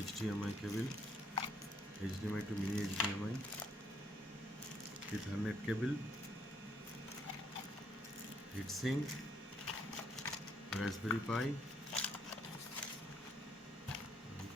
HDMI cable, HDMI to mini HDMI, Ethernet cable, heatsink, Raspberry Pi,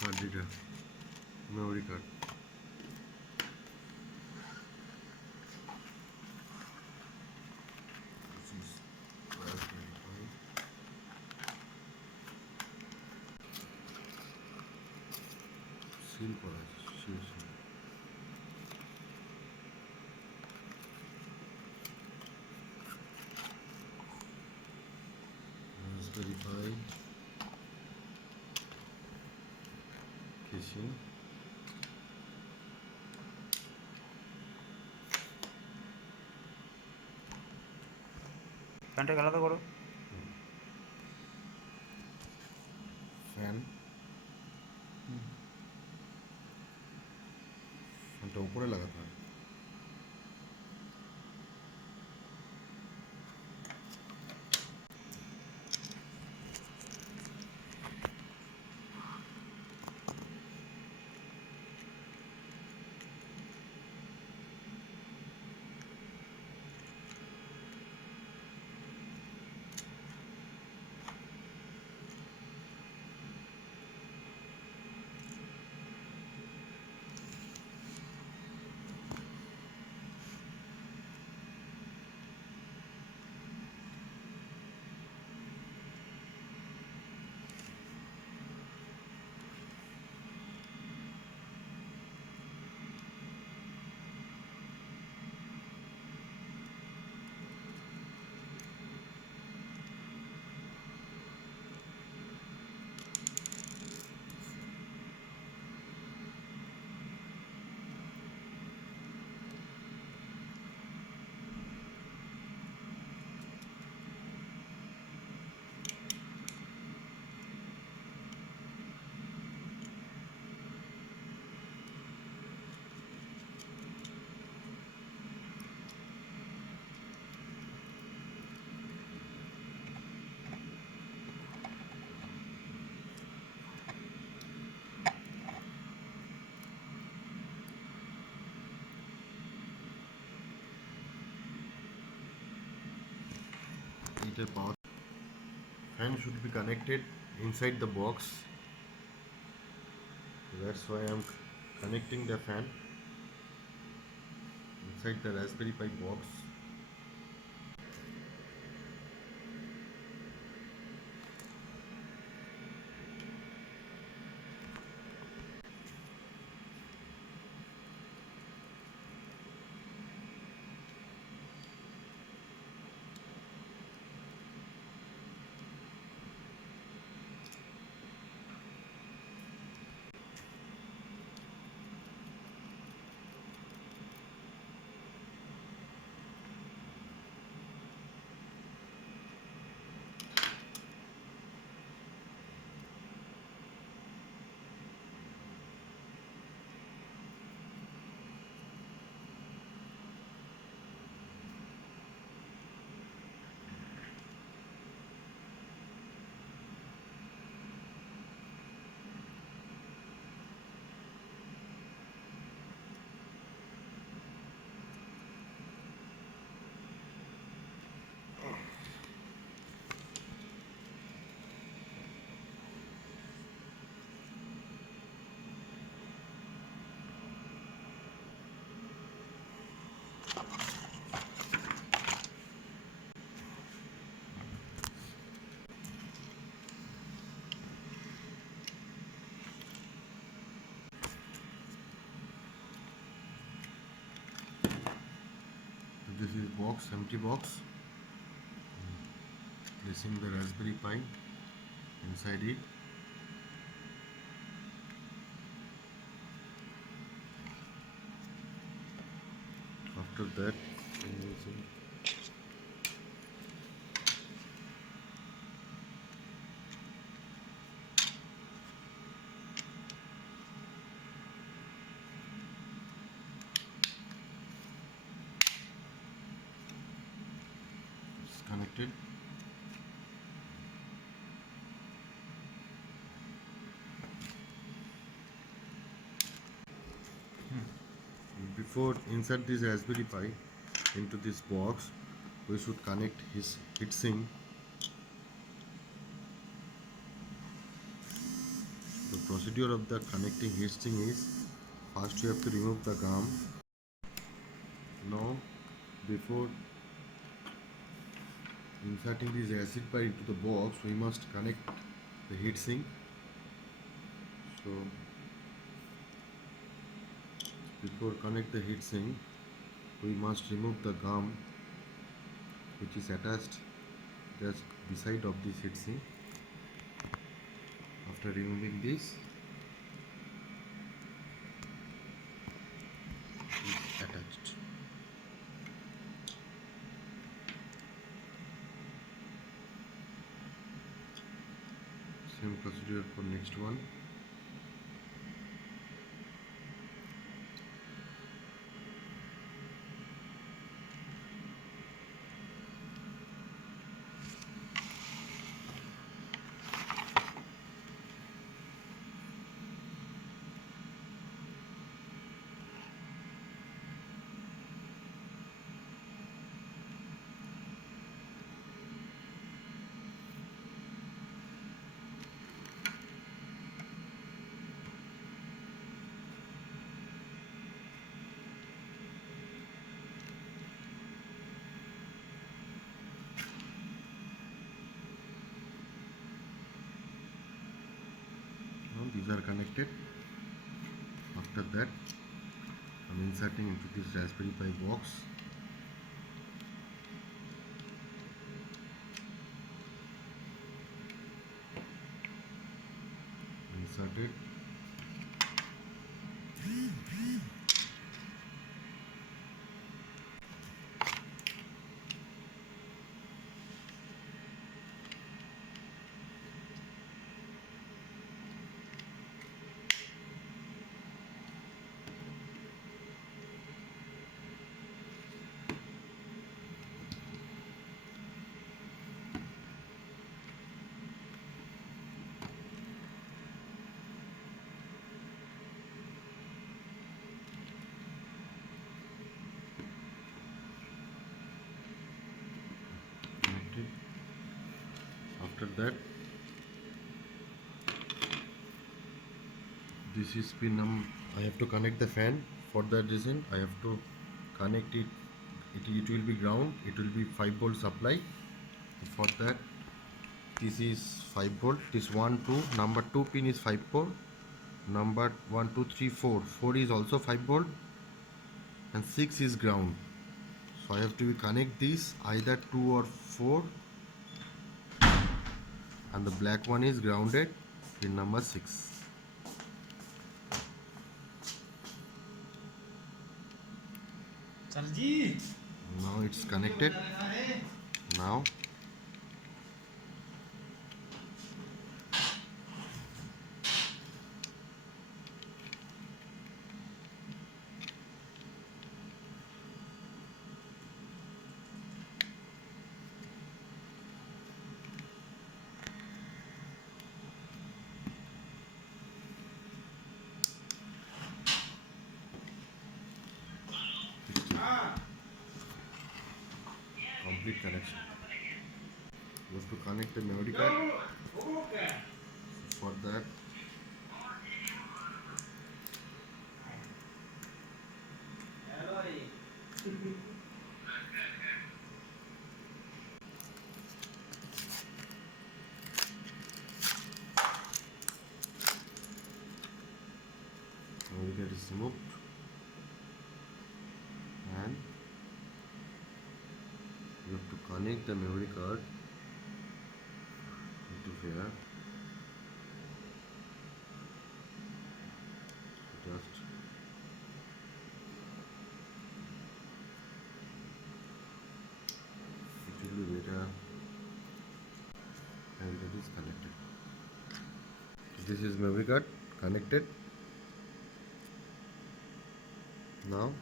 card reader, memory card. This is Raspberry Pi. Seal করা আছে, seal. Raspberry Pi casing. ফ্যানটাকে আলাদা করো। ফ্যানটা উপরে লাগাতে হয়। Power fan should be connected inside the box, so that's why I'm connecting the fan inside the Raspberry Pi box. This is box, empty box. Placing the Raspberry Pi inside it. After that, it's connected. before insert this Raspberry Pi into this box, we should connect his heatsink. The procedure of the connecting heatsink is, first you have to remove the gum. Now before inserting this acid pi into the box, we must connect the heatsink. So before connect the heatsink, we must remove the gum which is attached just beside of this heatsink. After removing this, is attached. Same procedure for next one. Now these are connected. After that, I'm inserting into this Raspberry Pi box. Insert it. Connected. After that, this is pin number. I have to connect the fan. For that reason, I have to connect it. It will be ground. It will be 5-volt supply. For that, this is 5-volt. This 1 2 number 2 pin is 5-volt. Number 1 2 3 4 4 is also 5-volt, and 6 is ground. So I have to connect these either 2 or 4, and the black one is grounded, pin number 6. Now it's connected. Now complete connection. You have to connect the memory card. For that, memory card is removed, and you have to connect the memory card into here. Just it will be better. And it is connected. This is memory card connected. Now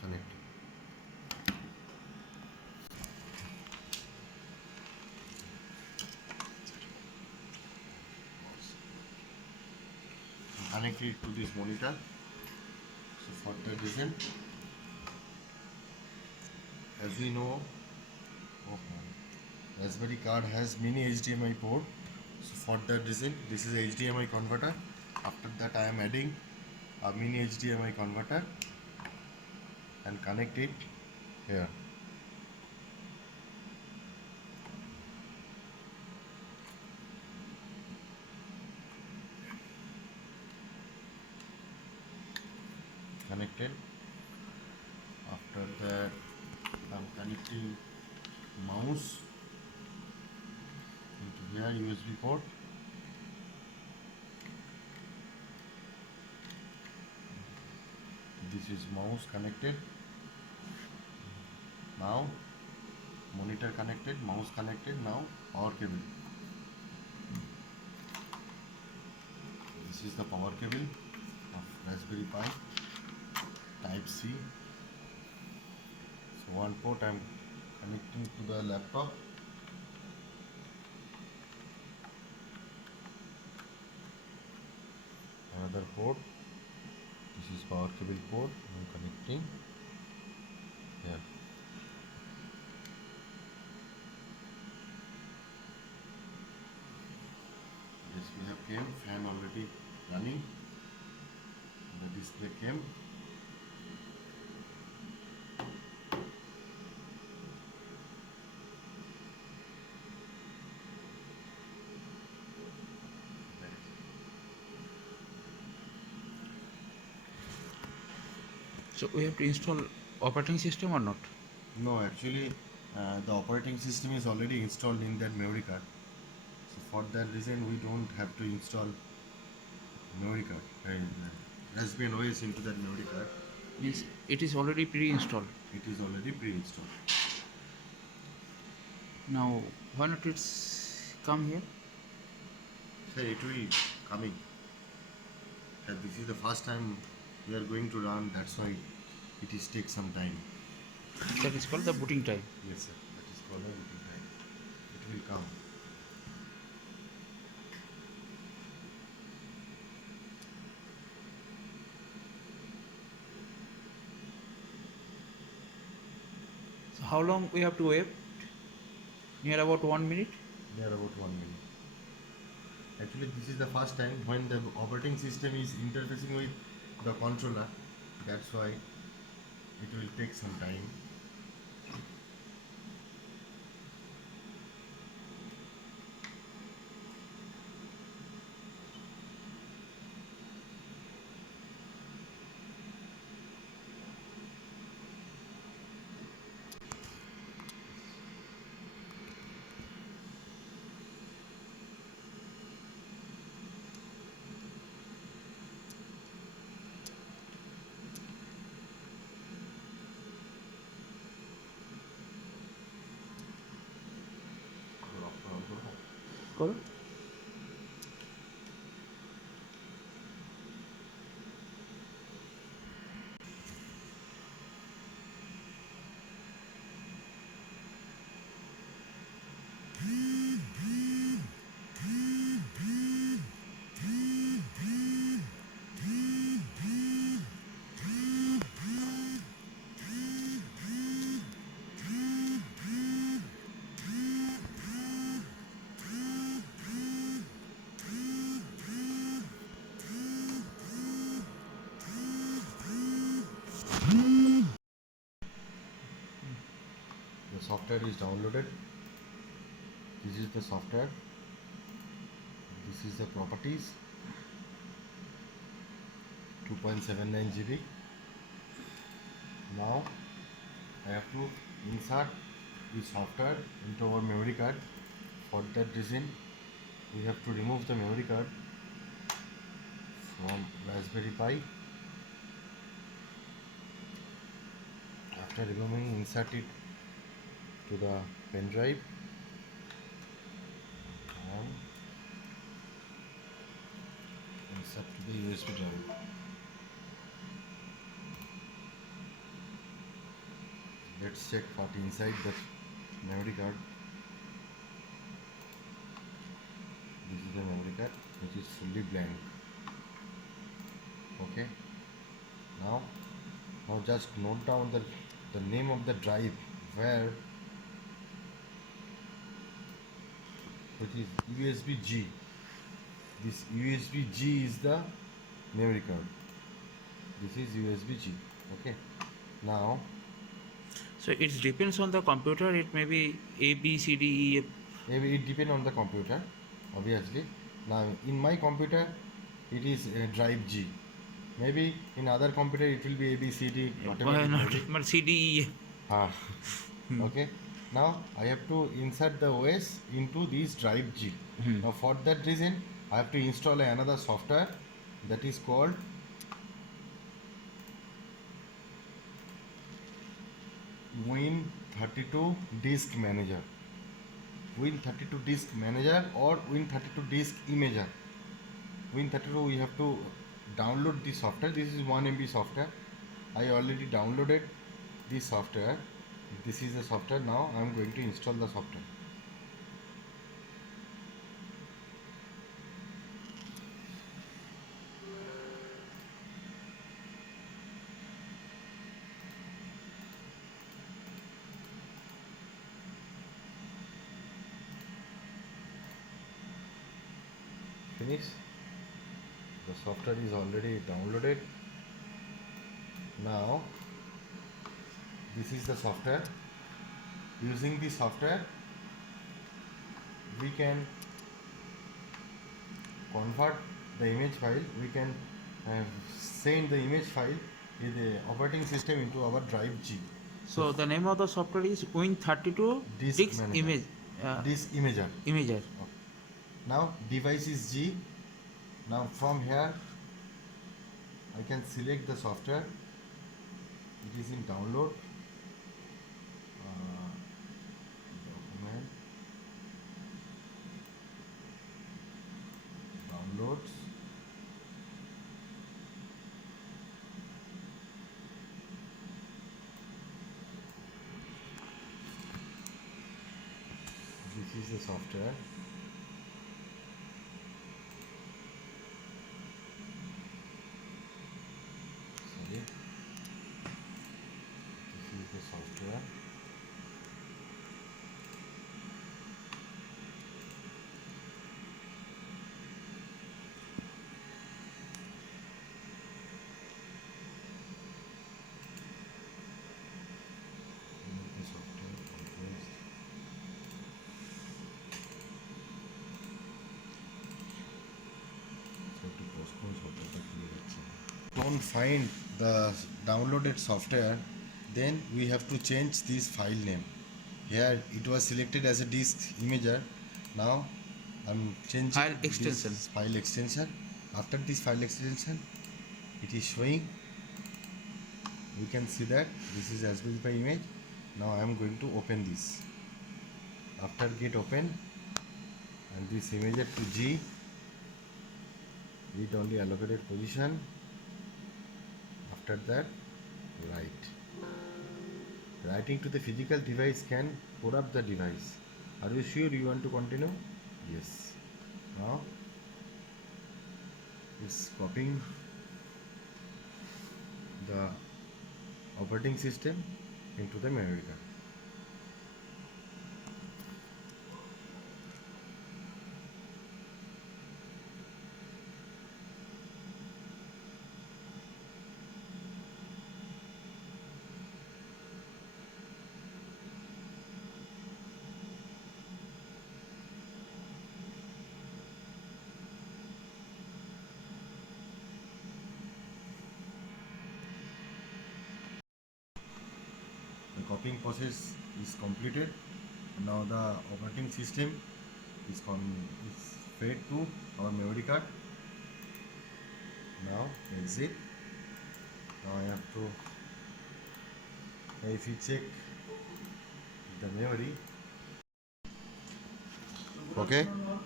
connected. connect it to this monitor. So for that reason, as we know, Raspberry card has mini HDMI port. So for that reason, this is a HDMI converter. After that, I am adding a mini HDMI converter and connect it here. Connected. After that, I'm connecting mouse into here USB port. This is mouse connected. Now monitor connected, mouse connected. Now power cable. This is the power cable of Raspberry Pi Type C. So one port I'm connecting to the laptop. Another port. This is power cable port. I'm connecting here. Yes, we have came fan already running. The display came. So we have to install operating system or not? No, actually, the operating system is already installed in that memory card. So for that reason, we don't have to install memory card. Raspberry OS into that memory card. Means it is already pre-installed. It is already pre-installed. Now why not it's come here? So it will coming. This is the first time we are going to run. That's why it is take some time. That is called the booting time. Yes, sir. That is called a booting time. It will come. So how long we have to wait? Near about 1 minute. Near about 1 minute. Actually, this is the first time when the operating system is interfacing with the controller. That's why it will take some time. Correct. The software is downloaded. This is the software. This is the properties. 2.79 GB. Now I have to insert this software into our memory card. For that reason, we have to remove the memory card from Raspberry Pi. After removing, insert it to the pen drive and insert to the USB drive. Let's check what inside the memory card. This is the memory card which is fully blank. Okay. Now, just note down the name of the drive where, which is USB G. This USB G is the memory card. This is USB G. Okay. Now, So it depends on the computer. It may be A, B, C, D, E, F. maybe it depends on the computer, obviously. Now, in my computer, it is drive G. Maybe in other computer it will be A B C D, whatever Why it may not? be. But C, D, E, F. Ah, okay. Now I have to insert the OS into this drive G. Now for that reason, I have to install another software that is called Win32 Disk Manager. Win32 Disk Manager or Win32 Disk Imager. Win32 we have to download the software. This is 1 MB software. I already downloaded this software. This is the software. Now I am going to install the software. Finish. The software is already downloaded. Now this is the software. Using the software we can convert the image file. We can send the image file with the operating system into our drive G. So the name of the software is Win32 Disk Disk Manager. Image Disk Imager. Imager. Okay. Now device is G. Now from here I can select the software. It is in download. Document. Downloads. This is the software. Sorry. This is the software. The software composed. একটু postpone software খুলে যাচ্ছে না। Don't find the downloaded software, then we have to change this file name. Here it was selected as a disk imager. Now I'm changing File extension. this file extension. After this file extension, it is showing. We can see that this is Raspberry Pi image. Now I am going to open this. After get open, and this imager to G, read only allocated position. After that, write. Writing to the physical device can corrupt the device. Are you sure you want to continue? Yes. Now it's copying the operating system into the memory card. The copying process is completed. Now the operating system is fed to our memory card. Now exit. Now I have to, if you check the memory, okay,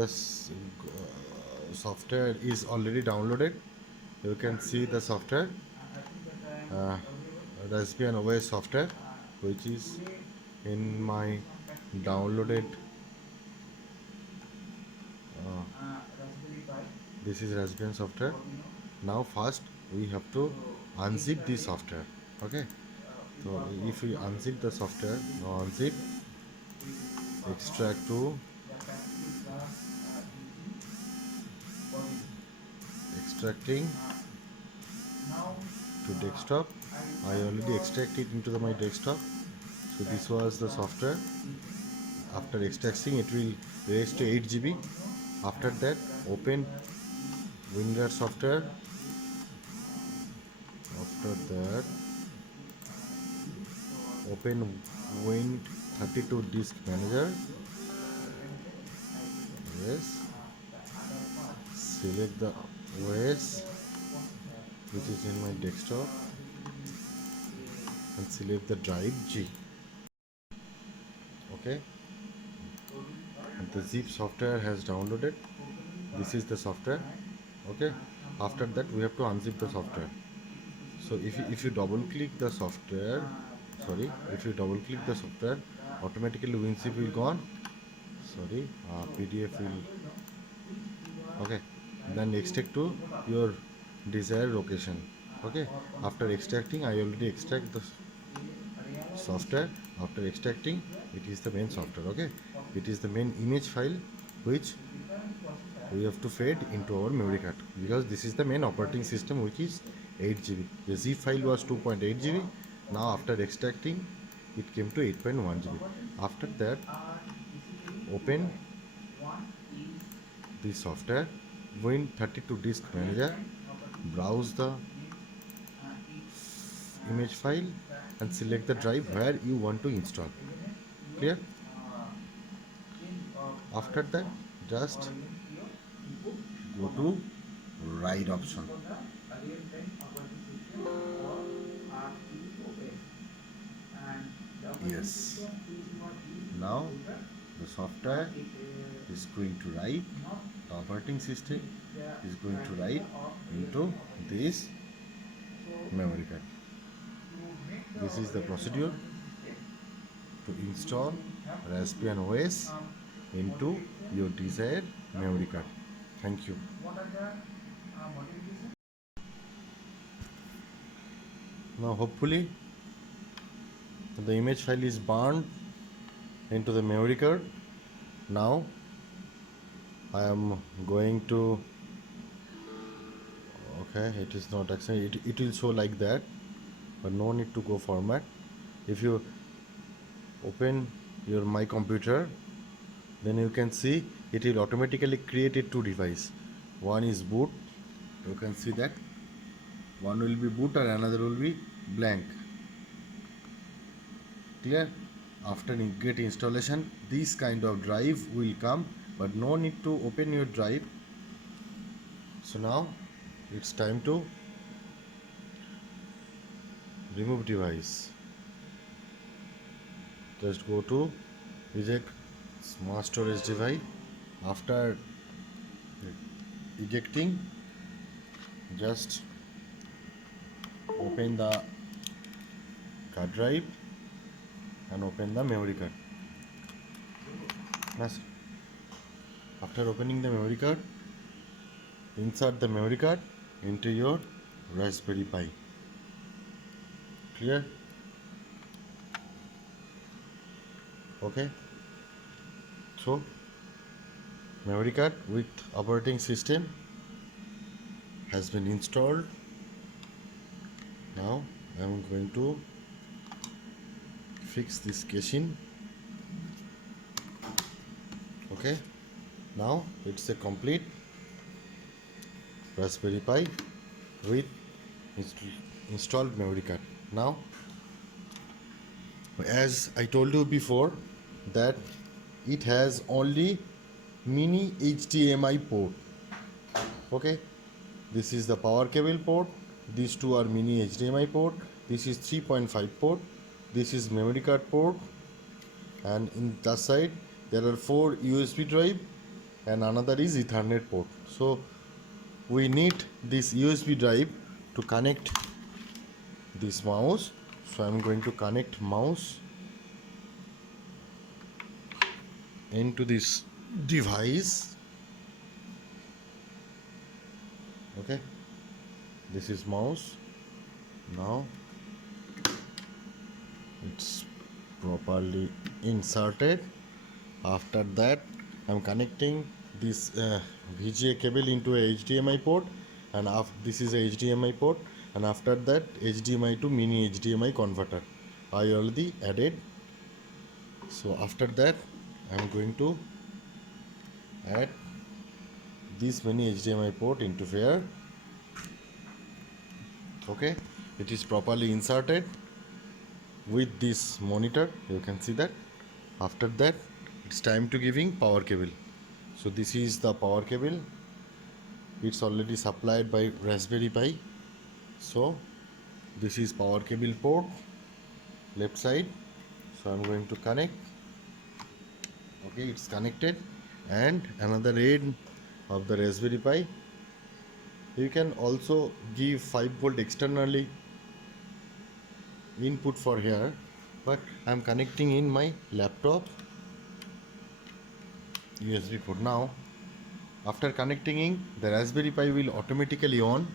the software is already downloaded. You can see the software, Raspbian OS software, which is in my downloaded. This is Raspbian software. Now first we have to unzip the software. Okay, so if we unzip the software, now unzip, extract to, extracting to desktop. I already extracted into my desktop. So this was the software. After extracting, it will raise to 8 GB. After that, open WinRAR software. After that, open Win32 disk manager. Yes. Select the OS which is in my desktop and select the drive G. Okay. And the zip software has downloaded. This is the software. Okay. After that, we have to unzip the software. So if you double click the software, sorry, if you double click the software, automatically WinZip will go on. Sorry, PDF will. Okay, then extract to your desired location. Okay, after extracting, I already extract the software. After extracting, it is the main software. Okay, it is the main image file which we have to feed into our memory card, because this is the main operating system which is 8 GB. The zip file was 2.8 GB. Now after extracting, it came to 8.1 GB. After that, open the software, Win32 disk manager, browse the image file and select the drive where you want to install. Clear? After that, just go to write option. Yes. Now the software is going to write, the operating system is going to write into this memory card. This is the procedure to install Raspbian OS into your desired memory card. Thank you. Now hopefully the image file is burned into the memory card. Now I am going to, okay, it is not actually, it will show like that, but no need to go format. If you open your my computer, then you can see it will automatically create a two device. One is boot, you can see that one will be boot and another will be blank. Clear? After get installation, this kind of drive will come, but no need to open your drive. So now it's time to remove device. Just go to eject smart storage device. After ejecting, just open the card drive and open the memory card. Yes. After opening the memory card, insert the memory card into your Raspberry Pi. Clear? Okay. So memory card with operating system has been installed. Now I am going to fix this caching. Okay, now it's a complete Raspberry Pi with installed memory card. Now, as I told you before, that it has only mini HDMI port. Okay, this is the power cable port, these two are mini HDMI port, this is 3.5 port, this is memory card port, and in that side there are 4 USB drive and another is Ethernet port. So we need this USB drive to connect this mouse. So I'm going to connect mouse into this device. Okay, This is mouse. Now it's properly inserted. After that, I'm connecting this VGA cable into a HDMI port, and this is a HDMI port, and after that HDMI to mini HDMI converter I already added. So after that, I'm going to add this mini HDMI port into here. Okay, it is properly inserted with this monitor, you can see that. After that, it's time to giving power cable. So this is the power cable. It's already supplied by Raspberry Pi. So this is power cable port, left side. So I'm going to connect. Okay, it's connected. And another end of the Raspberry Pi. You can also give 5 volt externally input for here, but I'm connecting in my laptop USB port. Now after connecting in, the Raspberry Pi will automatically on.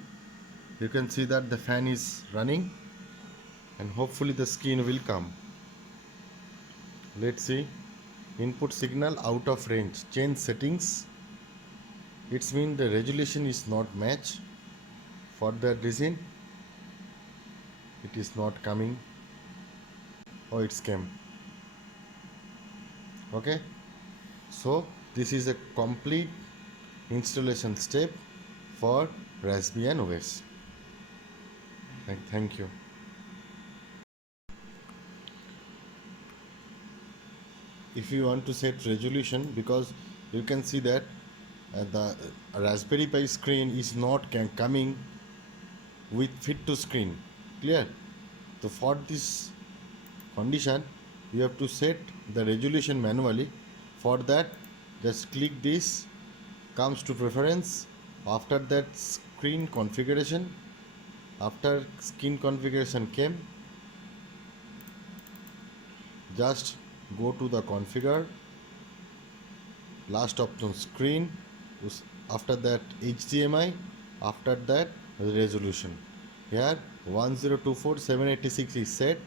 You can see that the fan is running, and hopefully the screen will come. Let's see. Input signal out of range, change settings. It's mean the resolution is not match. For that reason it is not coming. Oh, it's came. Okay, so this is a complete installation step for Raspbian OS. Thank you. If you want to set resolution, because you can see that the Raspberry Pi screen is not coming with fit to screen, clear. So for this condition, you have to set the resolution manually. For that, just click this, comes to preference. After that, screen configuration. After screen configuration came, just go to the configure, last option screen, after that HDMI, after that resolution. Here 1024/786 is set.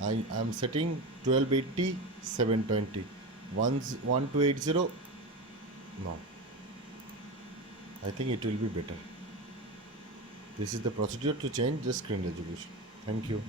I am setting 1280 720. 1280. No, I think it will be better. This is the procedure to change the screen resolution. Thank you.